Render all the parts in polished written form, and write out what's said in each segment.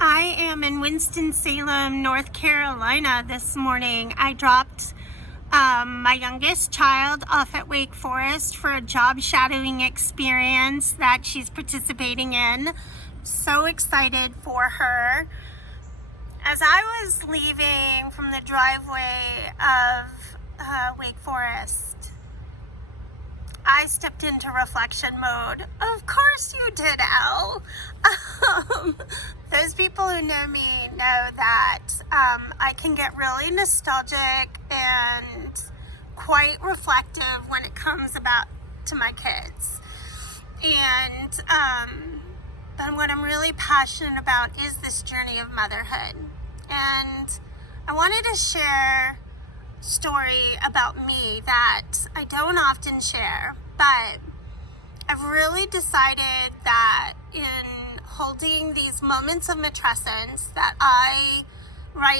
I am in Winston-Salem, North Carolina this morning. I dropped my youngest child off at Wake Forest for a job shadowing experience that she's participating in. So excited for her. As I was leaving from the driveway of Wake Forest, I stepped into reflection mode. Of course you did, Elle. Those people who know me know that I can get really nostalgic and quite reflective when it comes to my kids. And but what I'm really passionate about is this journey of motherhood. And I wanted to share story about me that I don't often share, but I've really decided that in holding these moments of matrescence that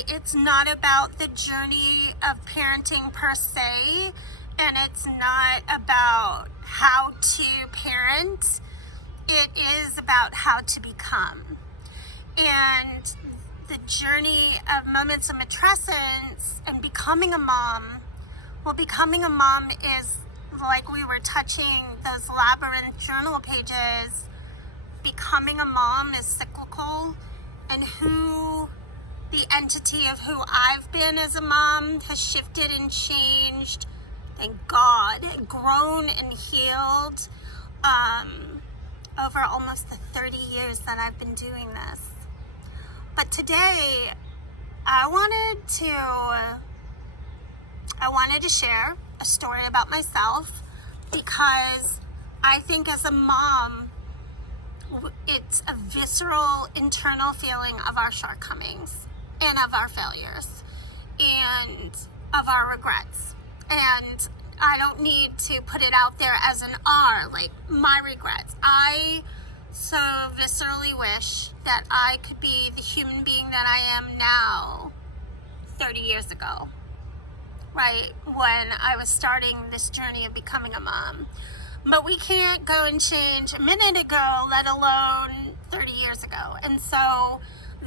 it's not about the journey of parenting per se, and it's not about how to parent. It is about how to become. And the journey of moments of matrescence and becoming a mom, becoming a mom is like we were touching those labyrinth journal pages. Becoming a mom is cyclical, and the entity of who I've been as a mom has shifted and changed, thank God, and grown and healed over almost the 30 years that I've been doing this. But today, I wanted to share a story about myself, because I think as a mom, it's a visceral internal feeling of our shortcomings and of our failures and of our regrets. And I don't need to put it out there as an R, like my regrets. I so viscerally wish that I could be the human being that I am now 30 years ago, right? When I was starting this journey of becoming a mom. But we can't go and change a minute ago, let alone 30 years ago. And so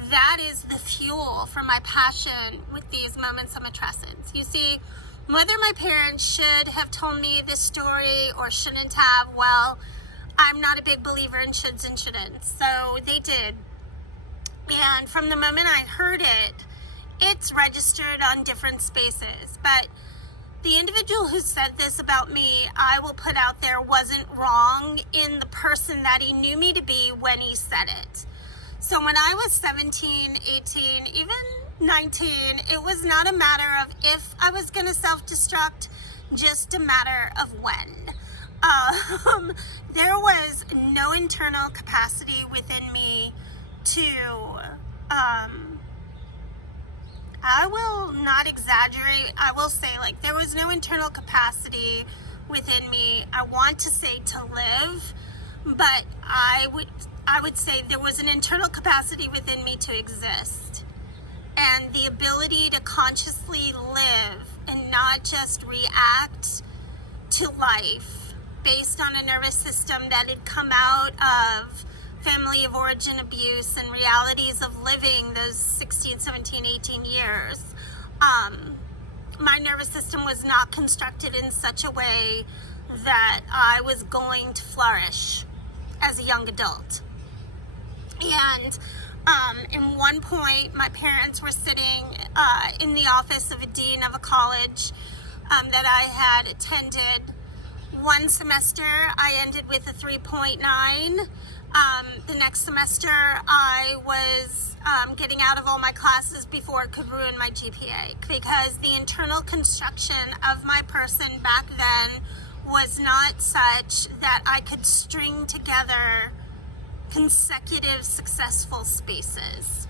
that is the fuel for my passion with these moments of matrescence. You see, whether my parents should have told me this story or shouldn't have, well, I'm not a big believer in shoulds and shouldn'ts, so they did. And from the moment I heard it, it's registered on different spaces. But the individual who said this about me, I will put out there, wasn't wrong in the person that he knew me to be when he said it. So when I was 17, 18, even 19, it was not a matter of if I was going to self-destruct, just a matter of when. There was no internal capacity within me to, I will not exaggerate, I will say, like, there was no internal capacity within me, I want to say to live, but I would say there was an internal capacity within me to exist. And the ability to consciously live and not just react to life based on a nervous system that had come out of family of origin abuse and realities of living those 16, 17, 18 years. My nervous system was not constructed in such a way that I was going to flourish as a young adult. And in one point, my parents were sitting in the office of a dean of a college that I had attended. One semester, I ended with a 3.9. The next semester, I was getting out of all my classes before it could ruin my GPA, because the internal construction of my person back then was not such that I could string together consecutive successful spaces.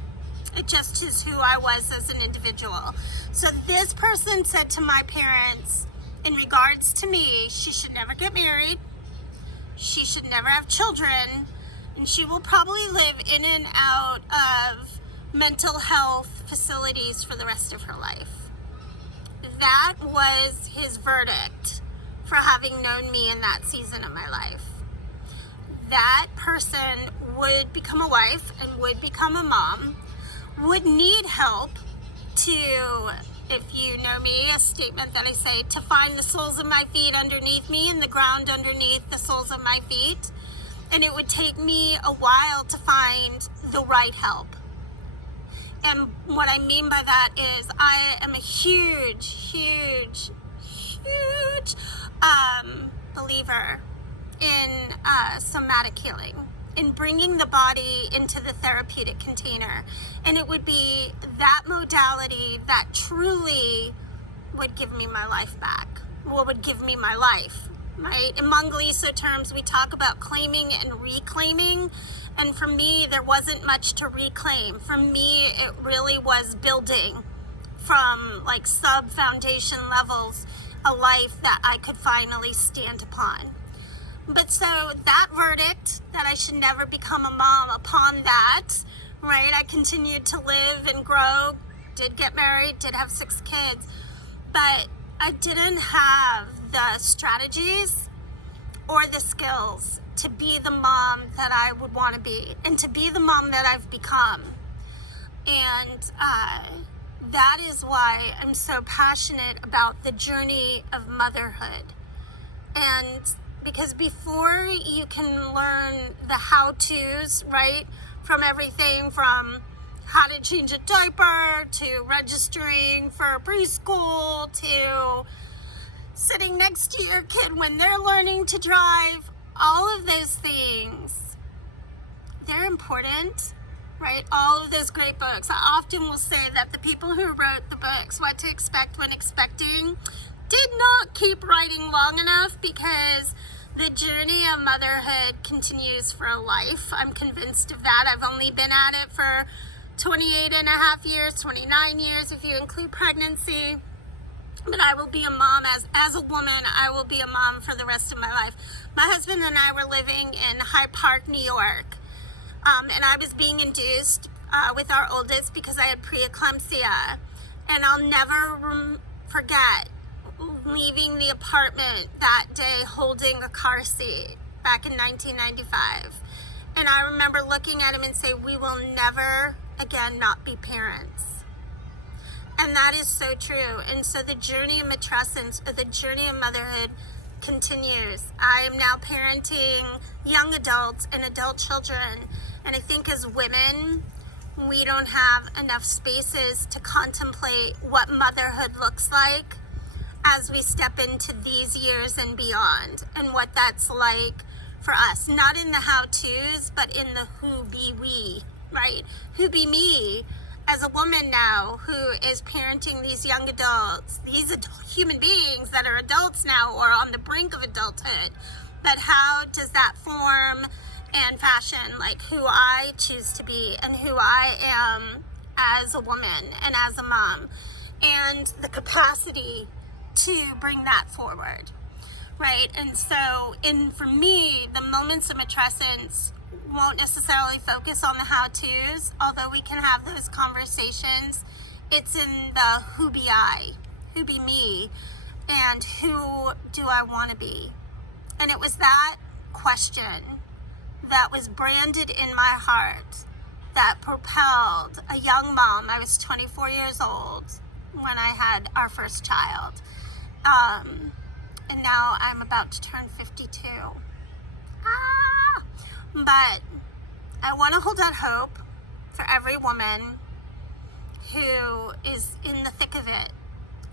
It just is who I was as an individual. So this person said to my parents, in regards to me, she should never get married, she should never have children, and she will probably live in and out of mental health facilities for the rest of her life. That was his verdict for having known me in that season of my life. That person would become a wife and would become a mom, would need help to, if you know me, a statement that I say, to find the soles of my feet underneath me and the ground underneath the soles of my feet. And it would take me a while to find the right help. And what I mean by that is I am a huge believer in somatic healing, in bringing the body into the therapeutic container. And it would be that modality that truly would give me my life back, or would give me my life, right? In Mongoliso terms, we talk about claiming and reclaiming. And for me, there wasn't much to reclaim. For me, it really was building from like sub-foundation levels a life that I could finally stand upon. But so that verdict that I should never become a mom, upon that, right, I continued to live and grow, did get married, did have 6 kids, but I didn't have the strategies or the skills to be the mom that I would want to be and to be the mom that I've become. And that is why I'm so passionate about the journey of motherhood. And because before you can learn the how-tos, right, from everything from how to change a diaper to registering for preschool to sitting next to your kid when they're learning to drive, all of those things, they're important, right? All of those great books. I often will say that the people who wrote the books, What to Expect When Expecting, did not keep writing long enough, because the journey of motherhood continues for a life. I'm convinced of that. I've only been at it for 28 and a half years, 29 years if you include pregnancy. But I will be a mom, as a woman, I will be a mom for the rest of my life. My husband and I were living in Hyde Park, New York, and I was being induced with our oldest because I had preeclampsia. And I'll never forget leaving the apartment that day holding a car seat back in 1995. And I remember looking at him and saying, we will never again not be parents. And that is so true. And so the journey of matrescence, or the journey of motherhood, continues. I am now parenting young adults and adult children. And I think as women, we don't have enough spaces to contemplate what motherhood looks like as we step into these years and beyond, and what that's like for us. Not in the how-tos, but in the who be we, right? Who be me as a woman now who is parenting these young adults, these human beings that are adults now or on the brink of adulthood. But how does that form and fashion like who I choose to be and who I am as a woman and as a mom, and the capacity to bring that forward, right? And so for me, the moments of matrescence won't necessarily focus on the how-tos, although we can have those conversations. It's in the who be I, who be me, and who do I want to be? And it was that question that was branded in my heart that propelled a young mom. I was 24 years old when I had our first child. And now I'm about to turn 52. But I want to hold out hope for every woman who is in the thick of it.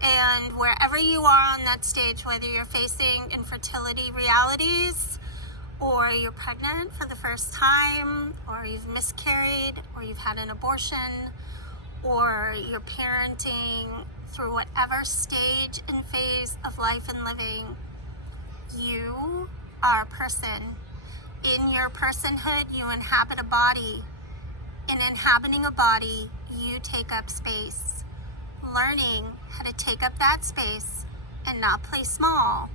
And wherever you are on that stage, whether you're facing infertility realities, or you're pregnant for the first time, or you've miscarried, or you've had an abortion, or you're parenting through whatever stage and phase of life and living, you are a person. In your personhood, you inhabit a body. In inhabiting a body, you take up space. Learning how to take up that space and not play small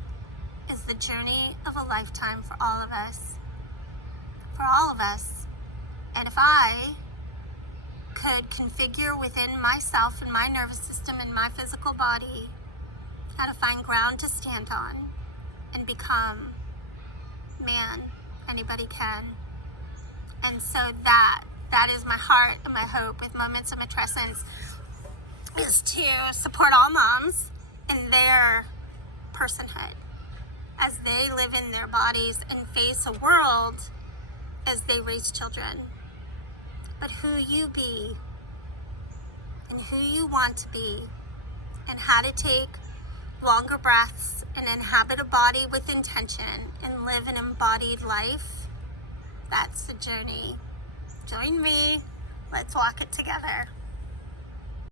is the journey of a lifetime for all of us. For all of us. And if I could configure within myself and my nervous system and my physical body how to find ground to stand on and become man, anybody can. And so that is my heart and my hope with Moments of Matrescence, is to support all moms in their personhood as they live in their bodies and face a world as they raise children. But who you be and who you want to be, and how to take longer breaths and inhabit a body with intention and live an embodied life, that's the journey. Join me. Let's walk it together.